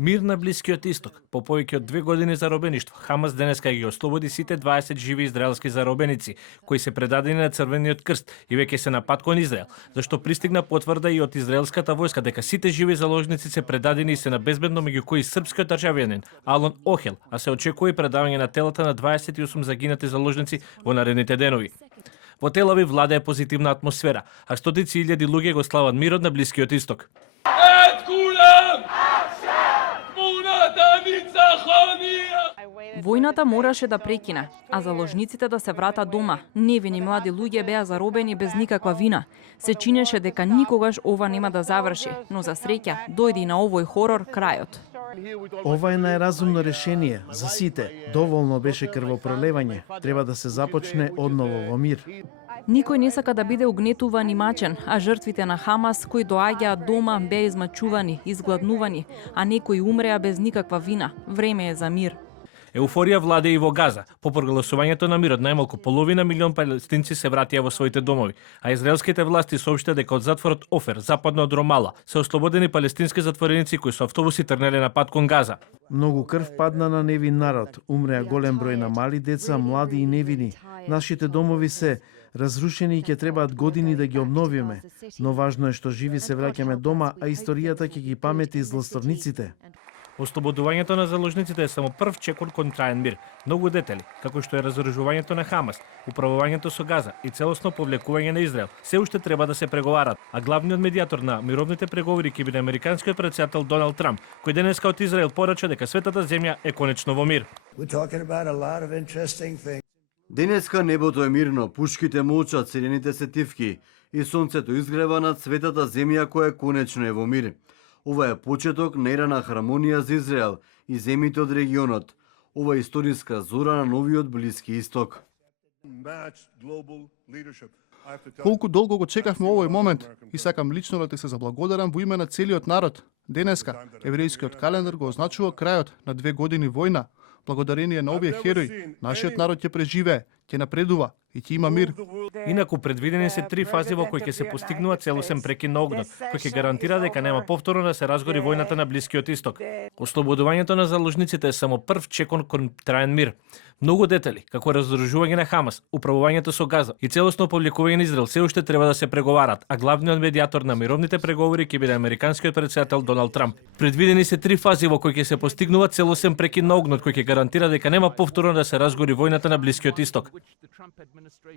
Мир на Блискиот Исток. По повеќе од 2 години заробеништво, Хамас денеска ги ослободи сите 20 живи израелски заробеници, кои се предадени на Црвениот крст и веќе се на пат кон Израел, зашто пристигна потврда и од израелската војска дека сите живи заложници се предадени и се на безбедно, меѓу кои српскиот државјанин Алон Охел, а се очекува и предавање на телата на 28 загинати заложници во наредните денови. Во Тел Авив владее позитивна атмосфера, а стотици илјади луѓе го слават мирот на Блискиот Исток. Војната мораше да прекине, а заложниците да се вратат дома. Невини млади луѓе беа заробени без никаква вина. Се чинеше дека никогаш ова нема да заврши, но за среќа дојде и на овој хорор крајот. Ова е најразумно решение за сите. Доволно беше крвопролевање. Треба да се започне одново во мир. Никој не сака да биде угнетуван и мачен, а жртвите на Хамас кои доаѓаат дома беа измачувани, изгладнувани, а некои умреа без никаква вина. Време е за мир. Еуфорија владее и во Газа. По прогласувањето на мирот, најмалку половина милион палестинци се вратија во своите домови, а израелските власти соопштија дека од затворот Офер, западно од Ромала, се ослободени палестински затвореници кои со автобуси тргнале на пат кон Газа. Многу крв падна на невин народ. Умреа голем број на мали деца, млади и невини. Нашите домови се разрушени и ќе требаат години да ги обновиме. Но важно е што живи се враќаме дома, а историјата ќе ги памети злосторниците. Ослободувањето на заложниците е само прв чекор кон траен мир. Многу детали, како што е разоружувањето на Хамас, управувањето со Газа и целосно повлекување на Израел, се уште треба да се преговарат, а главниот медиатор на мировните преговори ќе биде американскиот претседател Доналд Трамп, кој денеска од Израел порача дека светата земја е конечно во мир. Денеска небото е мирно, пушките молчат, селените се тивки и сонцето изгрева над светата земја која конечно е во мир. Ова е почеток на ера на хармонија за Израел и земјите од регионот. Ова е историска зора на новиот Блиски Исток. Колку долго го чекавме овој момент и сакам лично да ти се заблагодарам во име на целиот народ. Денеска еврејскиот календар го означува крајот на 2 години војна. Благодарение на овие херои, нашиот народ ќе преживее, ќе напредува и ќе има мир. Инаку предвидени се 3 фази во кои ќе се постигнува целосен прекин на огнот, кој ќе гарантира дека нема повторно да се разгори војната на Блискиот Исток. Ослободувањето на заложниците е само прв чекор кон траен мир. Многу детали, како разоружување на Хамас, управувањето со Газа и целосно повлекување на Израел се уште треба да се преговарат, а главниот медиатор на мировните преговори ќе биде американскиот претседател Доналд Трамп. Предвидени се 3 фази во кои ќе се постигнува целосен прекин на огнот, кој ќе гарантира дека нема повторно да се разгори војната на Блискиот Исток.